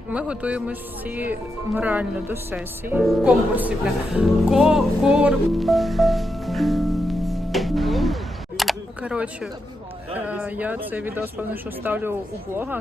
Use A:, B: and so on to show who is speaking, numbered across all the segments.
A: Ми готуємось всі морально до сесії. Конкурсі, бля. Коротше, я цей відео, певно, що ставлю у блога.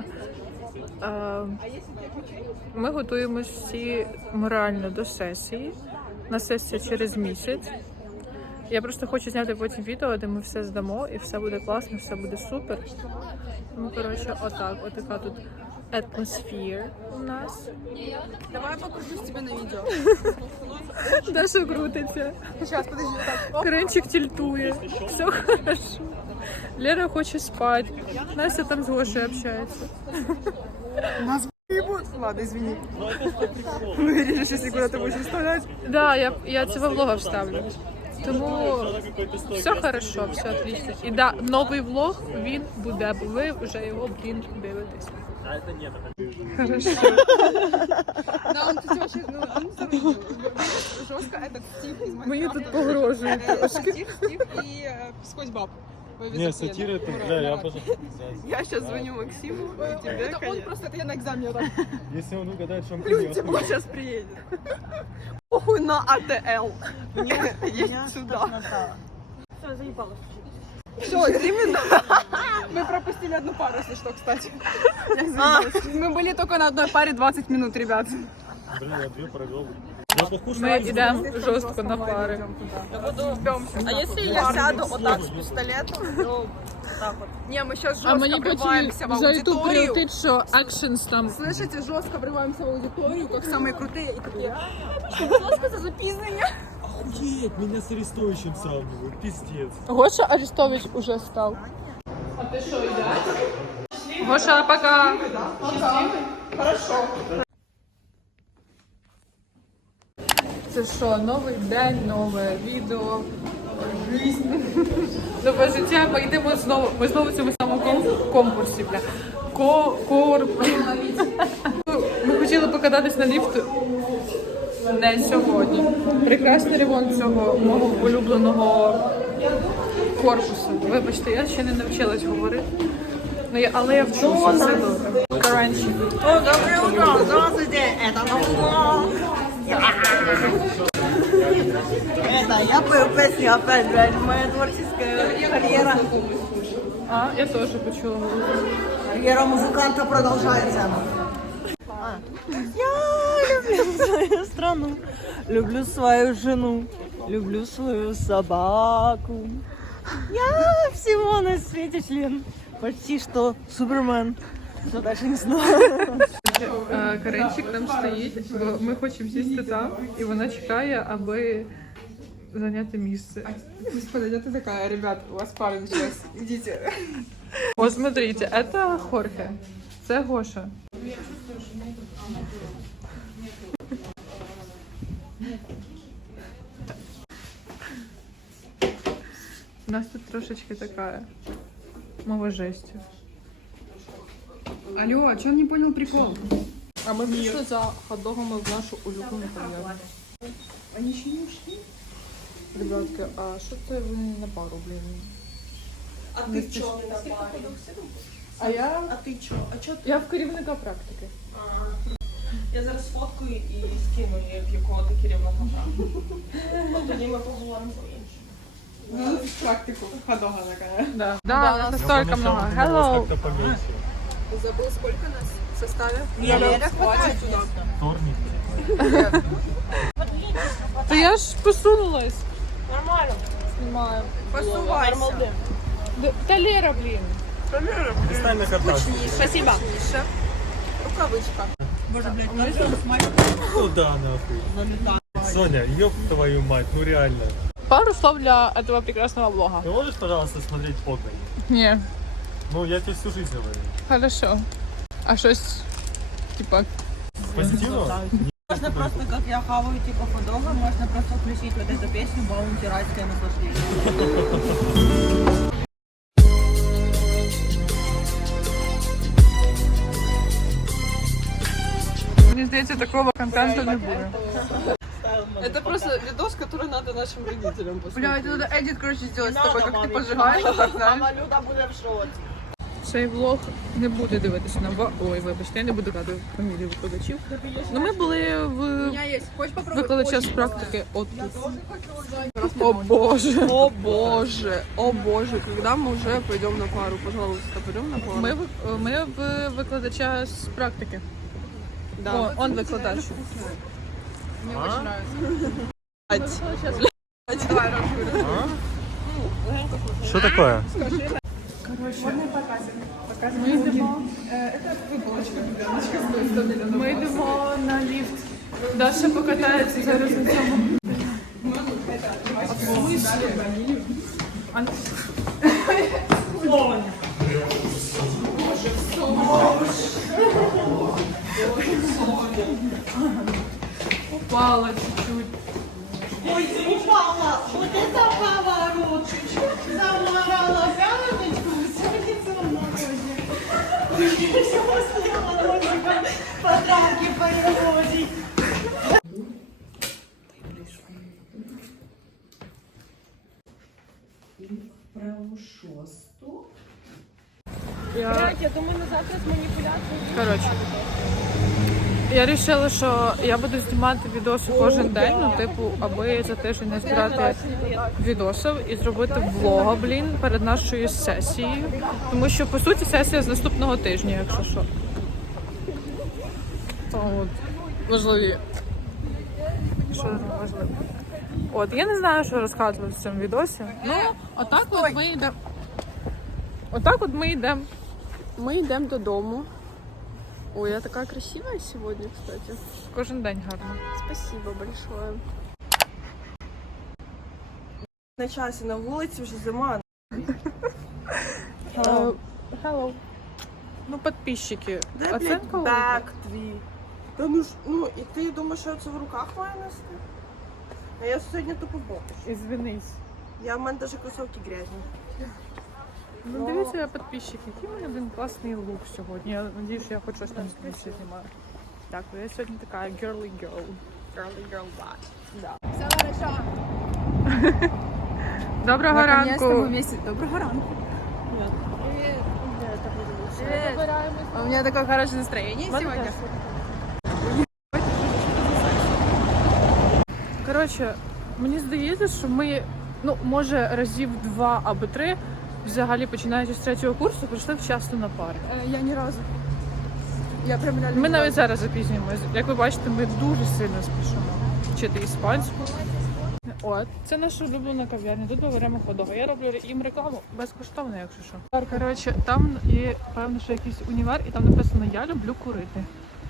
A: Ми готуємось всі морально до сесії. На сесія через місяць. Я просто хочу зняти потім відео, де ми все здамо і все буде класно, все буде супер. Ну, коротше, отака тут атмосфера у нас.
B: Давай я покручусь тебе на видео.
A: Даша крутиться.
B: Сейчас, подожди, так.
A: Кринчик тільтує. Все хорошо. Лера хоче спать. Настя там с Гошей общается.
B: Нас ебут. Ладно, извини. Вырежешь, если куда-то будешь вставлять.
A: Да, я це во влога вставлю. Тому все хорошо, все отлично. І да, новий влог, він буде, бо ви вже його, дивитесь. Хорошо.
B: Да, он, кстати, очень, жестко этот Стив из моей
A: Мені тут погрожують трошки.
B: Стив и сквозь баб.
C: Не, сатира это, бля, я просто...
B: Я сейчас звоню Максиму, и тебе, это он просто, это я на экзамене так.
C: Если он угадает, что он
B: Плюньте, он сейчас приедет. Похуй на АТЛ. Едь сюда.
D: Все, заебало.
B: Все, именно. Мы пропустили одну пару, если что, кстати. Я заебалась. Мы были только на одной паре 20 минут, ребят.
C: Блин, я две провел. Я похож
A: Ми йдемо жорстко на пари.
D: А если я сяду вот так с пистолетом, то так вот.
B: Не, мы сейчас
A: А мені
B: жестко
A: почали
B: врываемся в
A: за ютуб
B: аудиторию.
A: прилетить, що акшенс там.
B: Слышите, жестко врываемся в аудиторию, как самые крутые и такие. Что было сказать, запиздные?
C: Охуеть, меня с арестующим сравнивают, пиздец.
A: Гоша Арестович уже став. А ти що, йдеш? Гоша, пока.
B: Хорошо.
A: Це що, новий день, нове відео, жизнь, нове життя. Ми йдемо знову. Ми знову в цьому самому конкурсі, бля. Ми хотіли покататись на ліфту. Не сьогодні. Прекрасний ремонт цього мого улюбленого корпусу. Вибачте, я ще не навчилась говорити. Ну, але я вчуся, все добре. Каранчі.
D: О, доброе утро, здравствуйте, это новый. Это я пою песню опять, блядь, моя творческая карьера.
A: А, я теж почула.
D: Карьера музыканта продолжается. Я люблю свою страну, люблю свою жену, люблю свою собаку. Я всего на свете член, почти что Супермен. Что дальше не знаю.
A: Каренчик там стоїть, бо ми хочемо сісти там, і вона чекає, аби зайняти місце.
B: Господи, я ты такая, ребят, у вас пара началась. Идите.
A: О, смотрите, это Хорхе, це Гоша. У нас тут трошечки така мова жестів.
B: Алло, а чё он не понял прикол?
A: А ми пішли за хот-догами в нашу улюблену кав'ярню.
B: Они еще не ушли?
A: Ребятки, а що це ви на пару, блін?
D: А ты чё на паре?
A: А я?
D: А ты чё? А чё ты?
A: Я в керівника практики.
D: Я зараз фоткаю і скину, як якого ти керівника практики. От тоді ми поговоримо про інше.
B: Ну, практику. Ходога такая.
A: Да, да, нас столько много. Hello.
C: Как-то поменьше.
B: Забыл, сколько нас в составе?
D: Я Лера хватит
B: сюда.
C: Вторник.
A: Та я ж посунулась.
D: Нормально.
A: Знімаю.
D: Посувайся.
A: Та Лера, блін.
C: Перестань на картах.
B: Спасибо. Рукавычка.
D: Боже, блядь, начал смотреть.
C: Ну да, нахуй. Соня, ёб твою мать, ну реально.
A: Пару слов для этого прекрасного влога.
C: Ты можешь, пожалуйста, смотреть под ноги?
A: Не,
C: Ну, я тебе всю жизнь говорю.
A: хорошо. А щось, типа,
C: Позитивно?
D: Можно просто, как я хаваю, типа ходога, можно просто включить вот эту песню «Баунти райское наслаждение».
A: мені здається, такого контенту не буде.
B: Это просто видос, который надо нашим родителям посмотреть.
A: Бля, это надо эдит, короче, сделать с
D: Надо,
A: тобой, как ты
D: маме.
A: пожигаешь, так, знаешь.
D: Мама Люда будет в шоке.
A: цей влог не буде дивитися на Ой, вибачте, я не буду казати фамілію викладачів. Ну ми були в викладача з практики от тут.
B: О боже, о боже, о боже, когда мы уже пойдем на пару, пожалуйста, пойдем на пару.
A: Ми в викладача з практики.
B: Да.
A: О, он викладач.
B: Мне очень нравится.
C: Что такое?
A: Ми йдемо на ліфт. Даша покатається зараз на цьому. Упала чуть-чуть.
D: Ой, упала! Вот это поворотчик! Заморала пяточку, садится на ноги. Ой, все успела носиком по травке переводить. Праву шосту. Я думаю, на завтра з маніпуляцією.
A: Коротше, я вирішила, що я буду знімати відоси кожен день, ну, типу, аби за тиждень не збирати відосів і зробити влога, перед нашою сесією. Тому що, по суті, сесія з наступного тижня, якщо що. То от, важливі. Що важливо? От, я не знаю, що розказувати в цьому відосі. Ну, отак от ми йдемо. Отак от ми йдемо.
B: Мы идем додому. Ой, я такая красивая сегодня, кстати.
A: Кожен день гарно.
B: Спасибо большое.
D: На часі на вулиці вже зима.
A: Hello. Ну, підписчики.
D: Де, блядь,
A: Оценка
D: бек твій? Та ну ж, ну, і ти думаєш, що я це в руках маю нести? А я сьогодні тупо бокиш.
A: Ізвинись.
D: В мене навіть кросовки грязні.
A: Ну, дивіться, підписчики, який у мене один класний лук сьогодні. Я сподіваюся, що я хоч щось там ще знімаю. Так, я сьогодні така girly girl.
B: Girly girl bad.
A: Да.
B: Все хорошо.
A: Доброго
B: Наконец-то мы
A: ранку.
B: вместе. Доброго ранку. Привет. У меня такое хорошее настроение сегодня.
A: Коротше, мені здається, що ми, ну, може, разів 2 або 3, взагалі, починаючи з 3-го курсу, прийшли вчасно на пари.
B: Я ни разу. Я прям реально
A: Ми
B: ни
A: навіть
B: разу.
A: зараз запізнюємось. Як ви бачите, ми дуже сильно спішимо вчити іспанську. От, це наша улюблена кав'ярня. Тут ми беремо ходого. Я роблю їм рекламу безкоштовно, якщо що. Коротше, там є, певно, що якийсь універ, і там написано «Я люблю курити».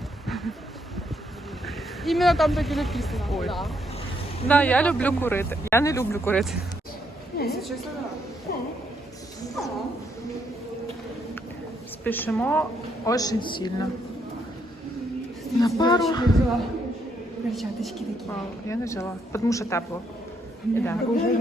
B: Именно там так и написано.
A: Ой.
B: Да.
A: Да, я люблю курити. Я не люблю курити.
B: Если честно, да.
A: Спішимо очень сильно. На пару.
B: Перчаточки такие.
A: Я не взяла, тому що тепло. Ідемо.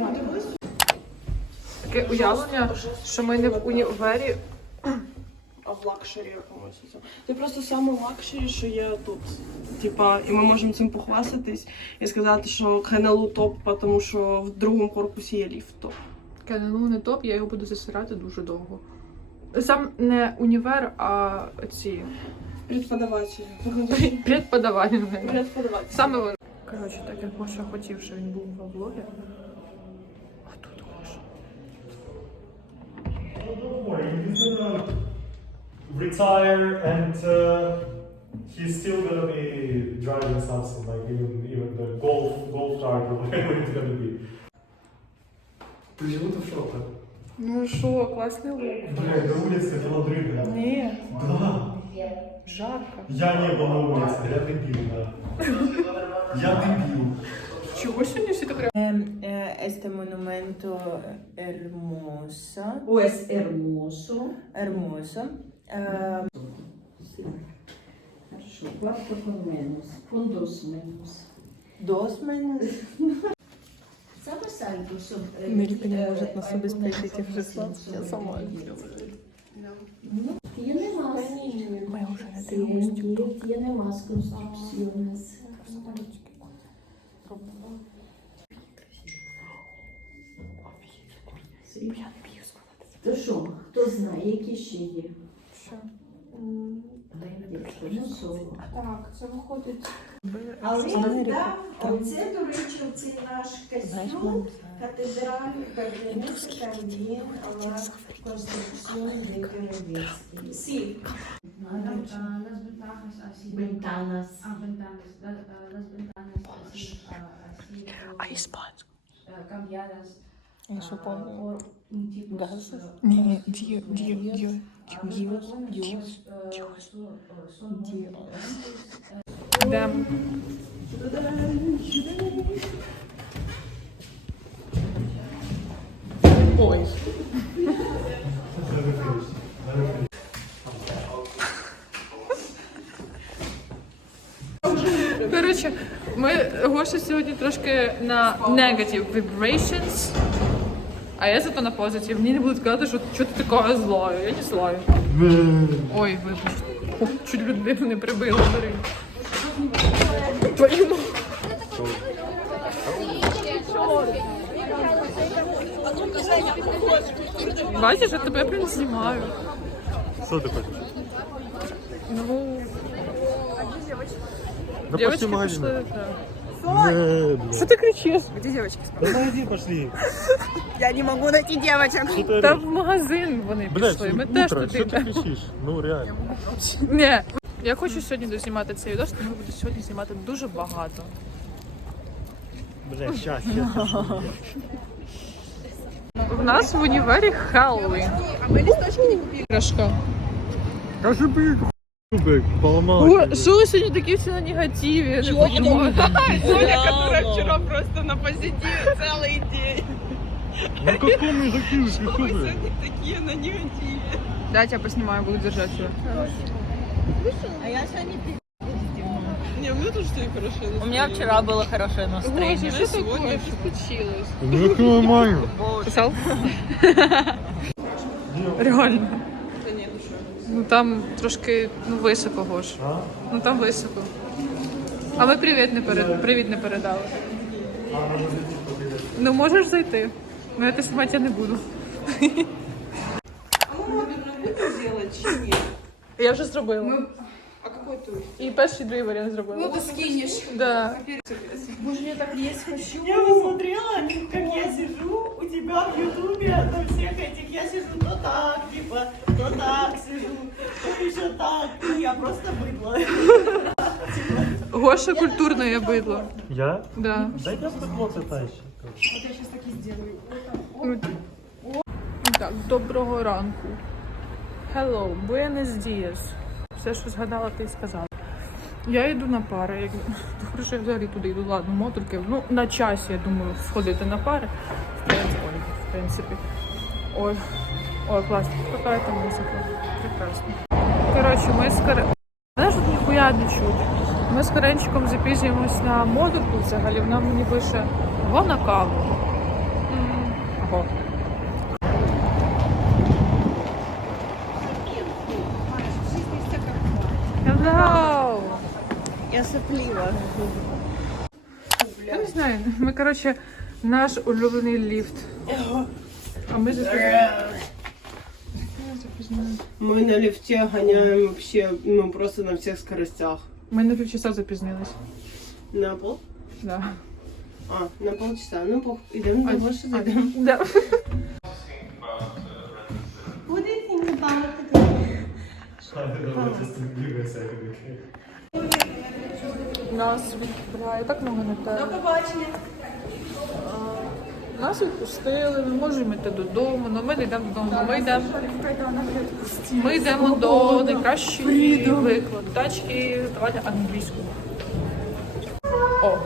A: Таке уявлення, що ми не в універі.
D: А в лакшері якомусь. Це просто саме лакшері, що є тут. Типа, і ми можемо цим похвастатись і сказати, що КНЛУ топ, тому що в другому корпусі є ліфт топ.
A: КНЛУ не топ, я його буду засирати дуже довго. Сам не універ, а ці
D: Преподавателі.
A: предподавання.
D: Преподавателі.
A: Саме воно. Коротше, так як Гоша хотів, що він був во влогі. А тут Гоша.
C: Retire and he's still gonna be driving something like even the golf cart or whatever it's gonna be. Почему ты в шоке?
A: Ну що, класний лук.
C: Блядь, на улице это надрыв, да?
A: Ні,
C: Да.
A: жарко.
C: Я не был на улице, я дебил, да. Я дебил.
A: Чого сьогодні всі так
E: Este monumento hermosa,
F: O es hermoso.
E: hermoso.
F: Sí. Хорошо. Cuatro con menos. Con dos menos.
E: Dos menos.
F: ¿Sabes algo sobre...
E: Америка не может на себе спрятать их 16, я сама
F: No, tiene más.
A: Ми вже не
F: Sí,
A: дивимося.
F: tiene más construcciones. Sí. Ты что? Хто знає, які ще є?
A: Що?
F: Так, це виходить.
G: Але це, до речі, цей наш костюм катедраль Берлінська Карлін Конструкціон де Керевецький. Сі.
F: Бентанас.
A: А іспанську?
E: Я що помню. Газ?
A: Ні, діос. Йдемо. Ой.
C: Let me finish.
A: Коротше, Гоша сьогодні трошки на negative vibrations, а я зато на positive. Мені не будуть казати, що ти така злая. Я не злая. Ой, вибачте. О, чуть людину не прибила, бери. Твою мать. Бачиш, я тебе прям знімаю.
C: Что ты хочешь?
A: Ну,
C: Да
A: девочки
C: пошли в магазин.
A: пішли. Так. Що ти кричиш?
B: Где девочки?
C: Да найди, пошли.
B: Я не могу найти девочек.
C: Что ты
A: Та
C: орешь?
A: в магазин вони
C: Блядь,
A: пішли. Ми теж
C: утро,
A: туди
C: что ты
A: йдемо.
C: кричишь? Ну реально.
A: Ні. Я хочу сьогодні дознімати цей відео, тому буду сьогодні знімати дуже багато.
C: Бля, сейчас.
A: У нас в універі Хеллоуін.
B: А мы листочки не купили.
A: Іграшка.
C: Кажи, блядь, поломал.
A: Що ви сьогодні такі всі на негативі? Я не розумію.
B: Соня, которая вчера просто на позитиве целый день.
C: На каком языке
B: Ой,
C: ты что?
B: сегодня такие на негативе. Да, я тебя поснимаю, буду держать тебя. Не, у меня тоже сегодня хорошее
D: У меня вчера было хорошее настроение.
A: Боже, що таке? Що случилось?
C: Ну какую мою?
A: Писав? Реально. Ну там трошки високо, Гош.
C: А?
A: Ну там високо. А ми привіт не передали. Ну можеш зайти. Ну я те знімати я не буду. Я вже зробила.
B: А какой ты?
A: І перший другий варіант зробила.
B: Ну ты скинешь.
A: Да.
B: Боже, я так есть хочу.
D: Я посмотрела, как я сижу у тебя в Ютубе на всех этих. Я сижу то так, типа, то так сижу, то еще так. И я просто быдло.
A: Гоша культурне бидло.
C: Я?
A: Да.
C: Дай я стекло цвета еще.
A: Так, доброго ранку. Hello, buenos dias. Все, що згадала, ти й сказала. Я йду на пари. Добре, що я взагалі туди йду. Ладно, моторки. Ну, на часі, я думаю, сходити на пари. В принципі. Ой, класно. Какая там музика. Прекрасно. Коротше, ми з Карен... Мене ж тут ніхуя не чути. Ми з Каренчиком запізнюємось на моторку взагалі. Вона мені пише, го на каву. Го. Hello!
D: Я соплива.
A: Я не знаю. Ми, коротше, наш улюблений ліфт. А ми запізнилися.
D: Мы на лифте гоняем вообще, ну просто на всех скоростях.
A: Ми на півчаса запізнились.
D: На пол?
A: Да.
D: А, на полчаса. Ну, идем на больше зайдем.
A: Да.
D: What do you think about it?
C: I don't know, just give me a second, okay?
A: Нас відправляє так много не те.
D: До побачення.
A: Нас відпустили, ми можемо йти додому, але ми не йдемо додому. Ми йдемо до найкращої викладачки давайте англійську. О.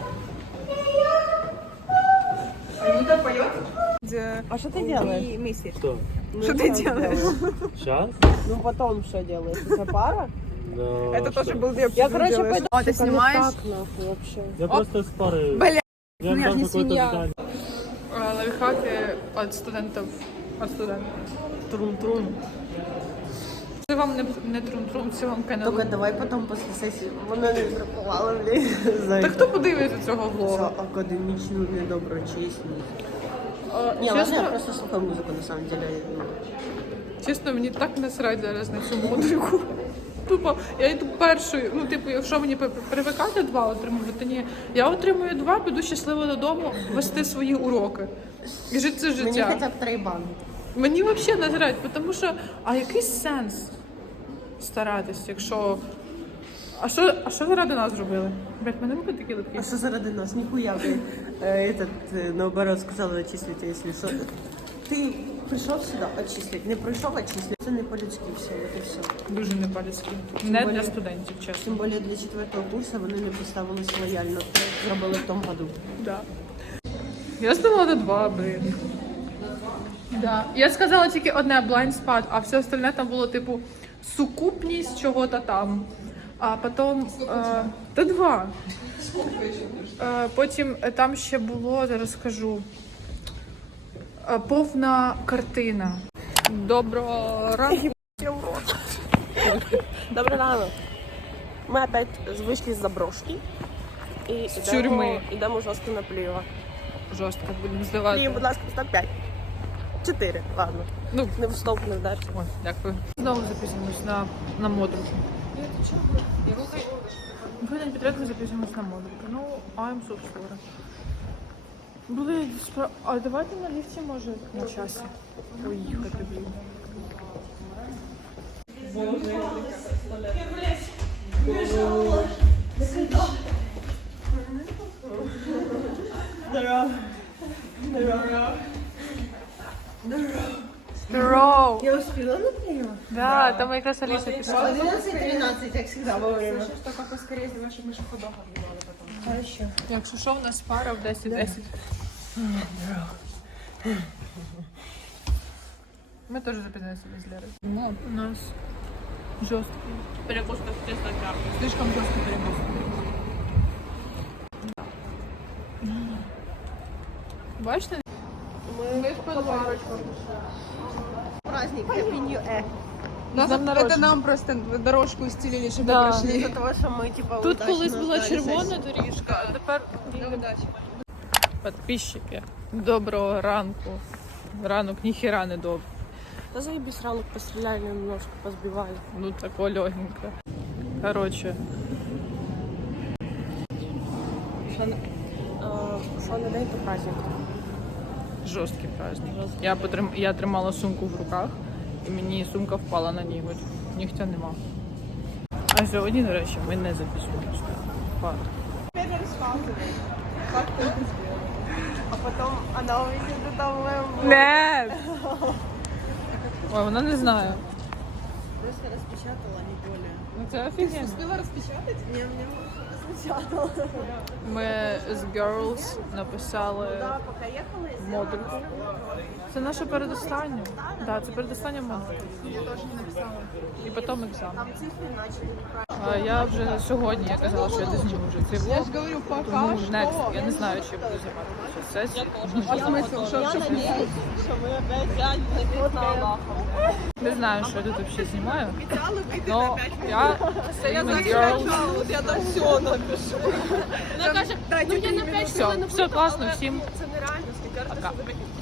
B: Анюта поет?
D: А что ты делаешь?
B: Мысли.
C: Что?
B: Что ты делаешь?
C: Сейчас?
D: Ну потом что делаешь? Это пара?
C: Да.
B: Это тоже был я.
D: Я, короче, пойду.
B: А, ты снимаешь?
D: Так нахуй вообще.
C: Я просто с пары.
B: Бля,
C: Я
B: у меня ж
C: дам
B: не
C: какое-то
B: свинья.
C: задание.
A: Лайфхаки від студентів. Від студентів.
D: Трун-трун.
A: Це вам не трун-трун, це вам канал.
D: Только давай потом после сессии. Вона не бракувала, блін.
A: Та хто подивиться цього влогу?
D: За академічну недоброчесність.
A: А,
D: Не, ладно, я
A: чесно,
D: просто слухаю музику, на самом деле. Ну,
A: Чесно, мені так насрать зараз на цю модульку. Тупо, я йду першою. Ну, типу, якщо мені привикати 2 отримувати, ні. Я отримую 2, піду щасливо додому вести свої уроки. І жити це життя.
D: Мені хоча б 3 бали.
A: Мені взагалі насрать, тому що, а який сенс старатись, якщо... А що заради нас зробили? Блять, мене руки такі липкі.
D: А що заради нас? Ніхуя, блядь. Наоборот, сказали очислити, якщо що. Ти прийшов сюди, очислить. Не прийшов, очислить. Це не по-людськи все, от і все.
A: Дуже не по-людськи. Не для студентів, чесно.
D: Тим більше для 4-го курсу вони не поставились лояльно. Зробили в тому году.
A: Да. Я здала на 2, блин. Да. Я сказала тільки одне blind spot, а все остальне там було типу сукупність чого-то там. А потім та 2. Потім там ще було, зараз скажу, повна картина. Доброго ранку.
D: Добрий ранок. Ми опять вийшли з заброшки. І
A: тюрми.
D: Йдемо жорстко на Плієва.
A: Жорстко будемо
D: Плієв,
A: здавати.
D: будь ласка, став 5. 4, ладно.
A: Ну,
D: Не в стовп, не вдарся.
A: ой, дякую. Знову записуємось на модульку. Будемо підрядку записуємось на модульку. Ну, I'm so sorry. Блин, а давайте на ліфті, може, на часі поїхати, блін. Здорово!
D: Я успіла на Плієва?
A: Да, там якраз Аліса пішла.
D: 11-13, як завжди, вовремя.
B: Только поскорее сделай, чтобы мы еще ходок отбивали потом.
D: Хорошо.
A: Якщо що, в нас пара в 10-10. Ми теж запізнаємося з Лерою. Ну, у нас жорсткий.
D: Перекус, как честно, прям.
A: Слишком жорсткий перекус. Бачите? Ми ж
D: Праздник, Happy New Year.
B: Это нам просто дорожку устелили, чтобы
A: Да.
B: мы прошли.
D: Из-за того, що ми, типа,
A: Тут
D: удачно
A: колись була
D: здали
A: червона
D: сесію.
A: доріжка, а тепер
B: Удачи.
A: підписчики. Доброго ранку. Ранок ніхіра не добре.
D: Да заебись, ранок постреляли немножко, позбивали.
A: Ну тако легенько. Короче,
D: Що на день, то праздник.
A: жорсткий праздник. Я тримала сумку в руках, і мені сумка впала на ніготь. Нігтя нема. А сьогодні, до речі, ми не записуємося. Факт.
D: А потом она увидит это в
A: Не! Ой, вона не знає.
D: Просто распечатала, не более.
A: Ну це офігенно.
B: Успела распечатать?
D: Не, мне распечатала.
A: Ми з Girls написали
D: Да, пока ехала из
A: модульку. Це наша передостання. Так, да, це передостання модулька.
B: Я тоже не написала.
A: І потім екзамен.
D: Там цифры начали.
A: А я вже сьогодні я казала, що я не зніму вже цей
B: Я
A: влог.
B: же говорю, пока
A: Тому
B: что.
A: next. Я не знаю, чи я буду знімати цю сесію.
B: А смысл? Что,
D: Я
B: что,
D: надеюсь, что мы опять взяли на Аллахом.
A: Не знаю, що я тут взагалі знімаю. Но я Save Girls.
D: Я там все напишу.
A: Все, все класно, всім
D: Це нереально, скільки
A: пока.